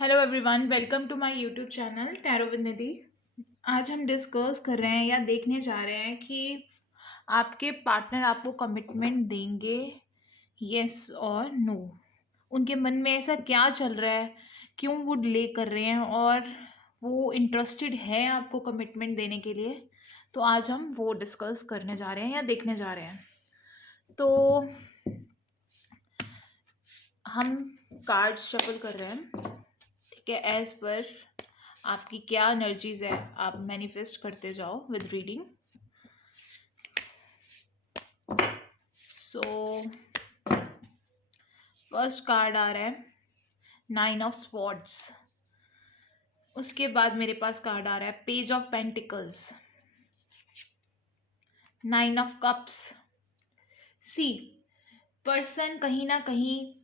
Hello everyone, welcome to my YouTube channel tarot with Nidhi. आज हम discuss कर रहे हैं या देखने जा रहे हैं कि आपके पार्टनर आपको कमिटमेंट देंगे, यस और नो। उनके मन में ऐसा क्या चल रहा है, क्यों वो डिले कर रहे हैं और वो इंटरेस्टेड है आपको कमिटमेंट देने के लिए। तो आज हम वो डिस्कस करने जा रहे हैं या देखने जा रहे हैं। तो हम कार्ड्स शफल कर रहे हैं, ठीक है। एज पर आपकी क्या एनर्जीज है आप मैनिफेस्ट करते जाओ with reading. So first card आ रहा है 9 ऑफ स्वॉर्ड्स। उसके बाद मेरे पास कार्ड आ रहा है page of pentacles, 9 of cups. See person कहीं ना कहीं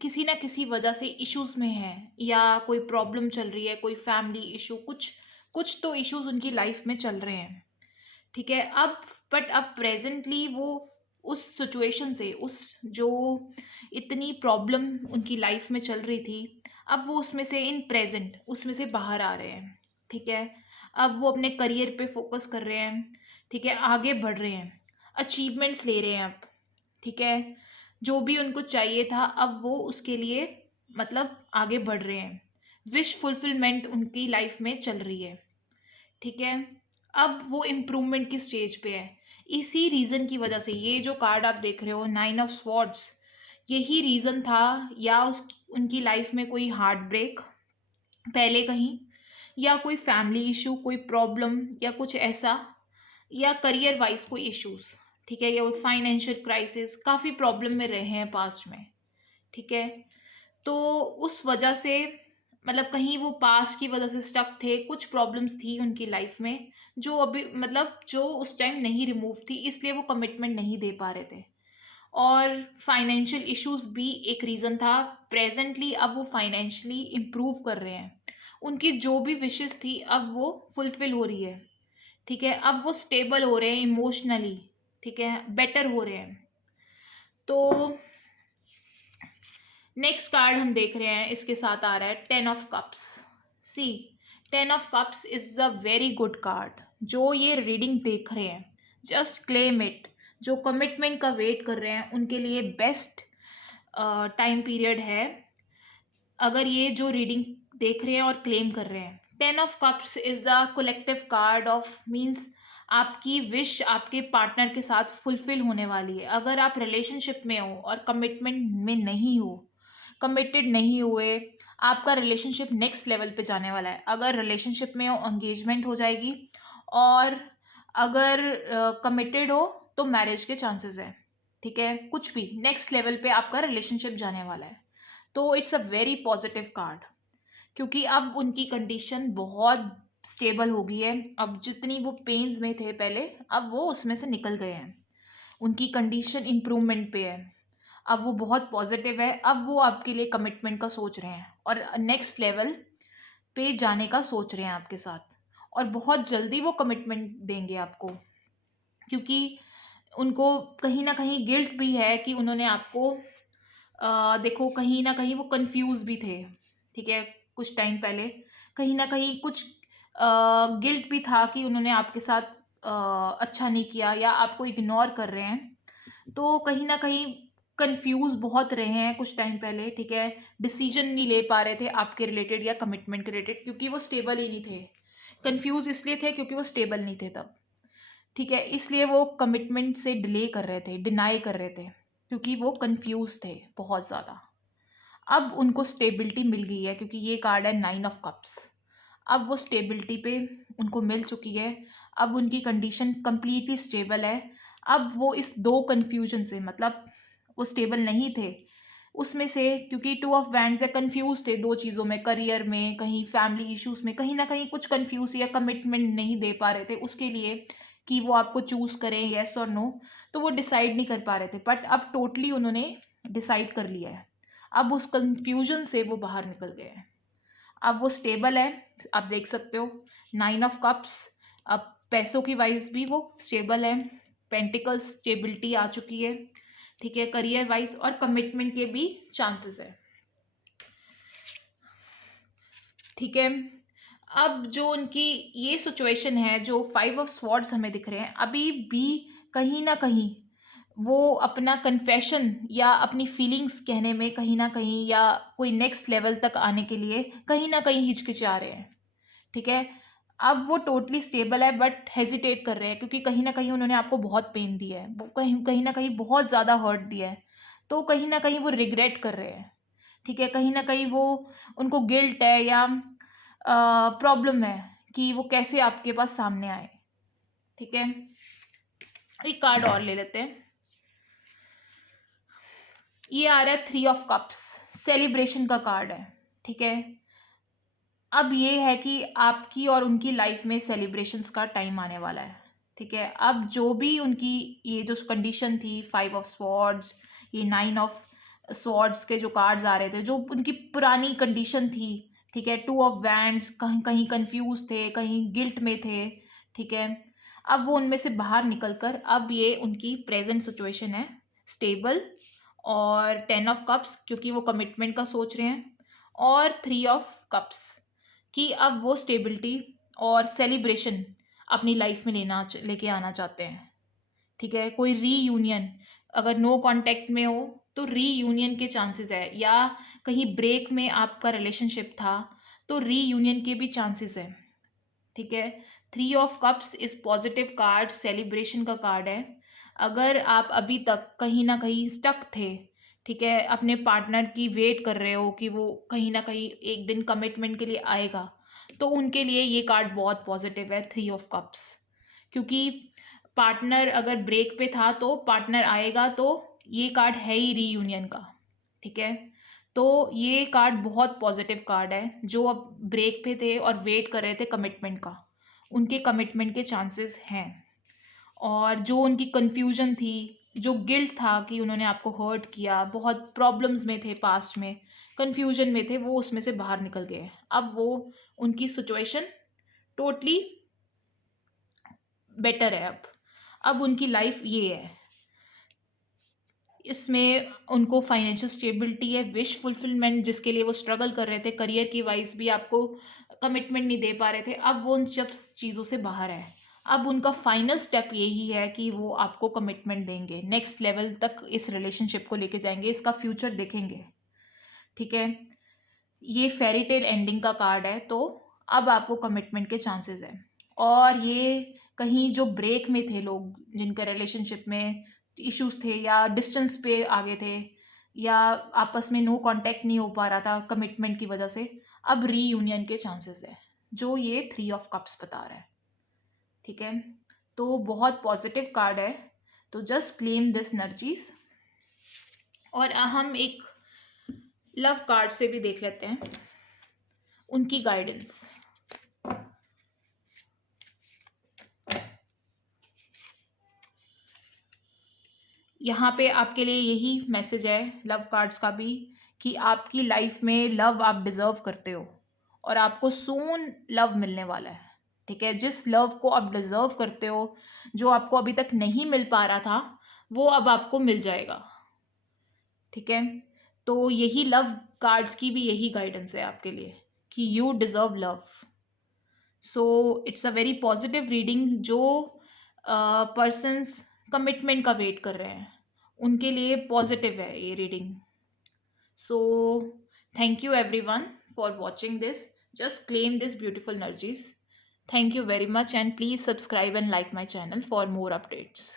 किसी ना किसी वजह से इश्यूज में है या कोई प्रॉब्लम चल रही है, कोई फैमिली इशू, कुछ कुछ तो इश्यूज उनकी लाइफ में चल रहे हैं, ठीक है। अब प्रेजेंटली वो उस सिचुएशन से, उस जो इतनी प्रॉब्लम उनकी लाइफ में चल रही थी, अब वो उसमें से इन प्रेजेंट उसमें से बाहर आ रहे हैं, ठीक है। अब वो अपने करियर पे फोकस कर रहे हैं, ठीक है, आगे बढ़ रहे हैं, अचीवमेंट्स ले रहे हैं अब, ठीक है। जो भी उनको चाहिए था अब वो उसके लिए मतलब आगे बढ़ रहे हैं, विश फुलफिलमेंट उनकी लाइफ में चल रही है, ठीक है। अब वो इम्प्रूवमेंट की स्टेज पे है। इसी रीज़न की वजह से ये जो कार्ड आप देख रहे हो 9 ऑफ स्वॉर्ड्स, यही रीज़न था, या उस उनकी लाइफ में कोई हार्ट ब्रेक पहले कहीं, या कोई फैमिली इशू, कोई प्रॉब्लम या कुछ ऐसा, या करियर वाइज कोई इश्यूज, ठीक है, या फाइनेंशियल क्राइसिस, काफ़ी प्रॉब्लम में रहे हैं पास्ट में, ठीक है। तो उस वजह से मतलब कहीं वो पास्ट की वजह से स्टक थे, कुछ प्रॉब्लम्स थी उनकी लाइफ में जो अभी मतलब जो उस टाइम नहीं रिमूव थी, इसलिए वो कमिटमेंट नहीं दे पा रहे थे। और फाइनेंशियल इश्यूज भी एक रीज़न था। प्रेजेंटली अब वो फाइनेंशियली इम्प्रूव कर रहे हैं, उनकी जो भी विशेस थी अब वो फुलफिल हो रही है, ठीक है। अब वो स्टेबल हो रहे हैं इमोशनली, ठीक है, बेटर हो रहे हैं। तो नेक्स्ट कार्ड हम देख रहे हैं, इसके साथ आ रहा है 10 of cups. See 10 of cups is a very good card. जो ये रीडिंग देख रहे हैं, जस्ट क्लेम इट। जो कमिटमेंट का वेट कर रहे हैं उनके लिए बेस्ट टाइम पीरियड है, अगर ये जो रीडिंग देख रहे हैं और क्लेम कर रहे हैं। 10 of cups is the collective card of means आपकी विश आपके पार्टनर के साथ फुलफिल होने वाली है। अगर आप रिलेशनशिप में हो और कमिटमेंट में नहीं हो, कमिटेड नहीं हुए, आपका रिलेशनशिप नेक्स्ट लेवल पे जाने वाला है। अगर रिलेशनशिप में हो एंगेजमेंट हो जाएगी, और अगर कमिटेड हो तो मैरिज के चांसेस है, ठीक है। कुछ भी नेक्स्ट लेवल पे आपका रिलेशनशिप जाने वाला है। तो it's a very positive card, क्योंकि अब उनकी कंडीशन बहुत स्टेबल हो गई है। अब जितनी वो पेन्स में थे पहले, अब वो उसमें से निकल गए हैं, उनकी कंडीशन इम्प्रूवमेंट पे है। अब वो बहुत पॉजिटिव है, अब वो आपके लिए कमिटमेंट का सोच रहे हैं और नेक्स्ट लेवल पे जाने का सोच रहे हैं आपके साथ, और बहुत जल्दी वो कमिटमेंट देंगे आपको, क्योंकि उनको कहीं ना कहीं गिल्ट भी है कि उन्होंने आपको देखो, कहीं ना कहीं वो कंफ्यूज भी थे, ठीक है, कुछ टाइम पहले। कहीं ना कहीं कुछ गिल्ट भी था कि उन्होंने आपके साथ अच्छा नहीं किया या आपको इग्नोर कर रहे हैं। तो कहीं ना कहीं कंफ्यूज बहुत रहे हैं कुछ टाइम पहले, ठीक है। डिसीजन नहीं ले पा रहे थे आपके रिलेटेड या कमिटमेंट के रिलेटेड, क्योंकि वो स्टेबल ही नहीं थे। कंफ्यूज इसलिए थे क्योंकि वो स्टेबल नहीं थे तब, ठीक है। इसलिए वो कमिटमेंट से डिले कर रहे थे, डिनाई कर रहे थे, क्योंकि वो कंफ्यूज थे बहुत ज़्यादा। अब उनको स्टेबिलिटी मिल गई है, क्योंकि ये कार्ड है 9 ऑफ कप्स। अब वो स्टेबिलिटी पे उनको मिल चुकी है। अब उनकी कंडीशन कंप्लीटली स्टेबल है। अब वो इस दो कन्फ्यूजन से, मतलब वो स्टेबल नहीं थे उसमें से, क्योंकि 2 ऑफ वैंड्स है, कंफ्यूज थे दो चीज़ों में, करियर में, कहीं फैमिली इश्यूज में, कहीं ना कहीं कुछ कंफ्यूज या कमिटमेंट नहीं दे पा रहे थे उसके लिए कि वो आपको चूज करें, येस और नो। तो वो डिसाइड नहीं कर पा रहे थे, बट अब टोटली उन्होंने डिसाइड कर लिया है। अब उस कंफ्यूजन से वो बाहर निकल गए हैं। अब वो स्टेबल है, आप देख सकते हो 9 ऑफ कप्स। अब पैसों की वाइज भी वो स्टेबल है, पेंटिकल्स स्टेबिलिटी आ चुकी है, ठीक है। करियर वाइज और कमिटमेंट के भी चांसेस है। ठीक है। अब जो उनकी ये सिचुएशन है, जो 5 ऑफ स्वॉर्ड्स हमें दिख रहे हैं, अभी भी कहीं न कहीं वो अपना कन्फेशन या अपनी फीलिंग्स कहने में कहीं न कहीं, या कोई नेक्स्ट लेवल तक आने के लिए कहीं न कहीं हिचकिचा रहे हैं, ठीक है? अब वो टोटली स्टेबल है बट हेजिटेट कर रहे हैं, क्योंकि कहीं न कहीं उन्होंने आपको बहुत पेन दिया है, वो कहीं कहीं न कहीं बहुत ज़्यादा हर्ट दिया है, तो कहीं न कहीं वो रिग्रेट कर रहे हैं, ठीक है? कहीं न कहीं वो, उनको गिल्ट है या प्रॉब्लम है कि वो कैसे आपके पास सामने आए, ठीक है? एक कार्ड और ले लेते हैं। ये आ रहा है 3 ऑफ कप्स, सेलिब्रेशन का कार्ड है, ठीक है? अब ये है कि आपकी और उनकी लाइफ में सेलिब्रेशंस का टाइम आने वाला है, ठीक है? अब जो भी उनकी ये जो कंडीशन थी, 5 ऑफ स्वॉर्ड्स, ये 9 ऑफ स्वॉर्ड्स के जो कार्ड्स आ रहे थे, जो उनकी पुरानी कंडीशन थी, ठीक है? 2 ऑफ वैंड्स, कहीं कहीं कंफ्यूज थे, कहीं गिल्ट में थे, ठीक है? अब वो उनमें से बाहर निकल कर अब ये उनकी प्रेजेंट सिचुएशन है, स्टेबल। और 10 ऑफ कप्स, क्योंकि वो कमिटमेंट का सोच रहे हैं, और 3 ऑफ कप्स कि अब वो स्टेबिलिटी और सेलिब्रेशन अपनी लाइफ में लेके आना चाहते हैं, ठीक है? कोई रीयूनियन, अगर नो कांटेक्ट में हो तो रीयूनियन के चांसेस है, या कहीं ब्रेक में आपका रिलेशनशिप था तो रीयूनियन के भी चांसेस है, ठीक है? 3 of cups is positive card, celebration का कार्ड है। अगर आप अभी तक कहीं ना कहीं स्टक थे, ठीक है, अपने पार्टनर की वेट कर रहे हो कि वो कहीं ना कहीं एक दिन कमिटमेंट के लिए आएगा, तो उनके लिए ये कार्ड बहुत पॉजिटिव है, 3 ऑफ कप्स। क्योंकि पार्टनर अगर ब्रेक पे था तो पार्टनर आएगा, तो ये कार्ड है ही रीयूनियन का, ठीक है? तो ये कार्ड बहुत पॉजिटिव कार्ड है। जो अब ब्रेक पे थे और वेट कर रहे थे कमिटमेंट का, उनके कमिटमेंट के चांसेस हैं। और जो उनकी कन्फ्यूजन थी, जो गिल्ट था कि उन्होंने आपको हर्ट किया, बहुत प्रॉब्लम्स में थे, पास्ट में कन्फ्यूजन में थे, वो उसमें से बाहर निकल गए। अब वो, उनकी सिचुएशन टोटली बेटर है। अब उनकी लाइफ ये है, इसमें उनको फाइनेंशियल स्टेबिलिटी है, विश फुलफिलमेंट जिसके लिए वो स्ट्रगल कर रहे थे, करियर की वाइज भी आपको कमिटमेंट नहीं दे पा रहे थे, अब वो उन सब चीज़ों से बाहर है। अब उनका फाइनल स्टेप यही है कि वो आपको कमिटमेंट देंगे, नेक्स्ट लेवल तक इस रिलेशनशिप को लेके जाएंगे, इसका फ्यूचर देखेंगे, ठीक है? ये फेरी टेल एंडिंग का कार्ड है, तो अब आपको कमिटमेंट के चांसेस है। और ये कहीं जो ब्रेक में थे लोग, जिनके रिलेशनशिप में इश्यूज थे या डिस्टेंस पे आगे थे, या आपस में नो कांटेक्ट नहीं हो पा रहा था कमिटमेंट की वजह से, अब रीयूनियन के चांसेस है, जो ये 3 ऑफ कप्स बता रहा है, ठीक है? तो बहुत पॉजिटिव कार्ड है, तो जस्ट क्लेम दिस एनर्जीज। और हम एक लव कार्ड से भी देख लेते हैं उनकी गाइडेंस। यहाँ पे आपके लिए यही मैसेज है लव कार्ड्स का भी, कि आपकी लाइफ में लव आप डिज़र्व करते हो, और आपको सून लव मिलने वाला है, ठीक है? जिस लव को आप डिज़र्व करते हो, जो आपको अभी तक नहीं मिल पा रहा था, वो अब आपको मिल जाएगा, ठीक है? तो यही लव कार्ड्स की भी यही गाइडेंस है आपके लिए, कि you deserve love. So it's a very positive reading. जो पर्सन्स कमिटमेंट का वेट कर रहे हैं, उनके लिए पॉजिटिव है ये reading. So thank you everyone for watching this, just claim this beautiful energies. Thank you very much, and please subscribe and like my channel for more updates.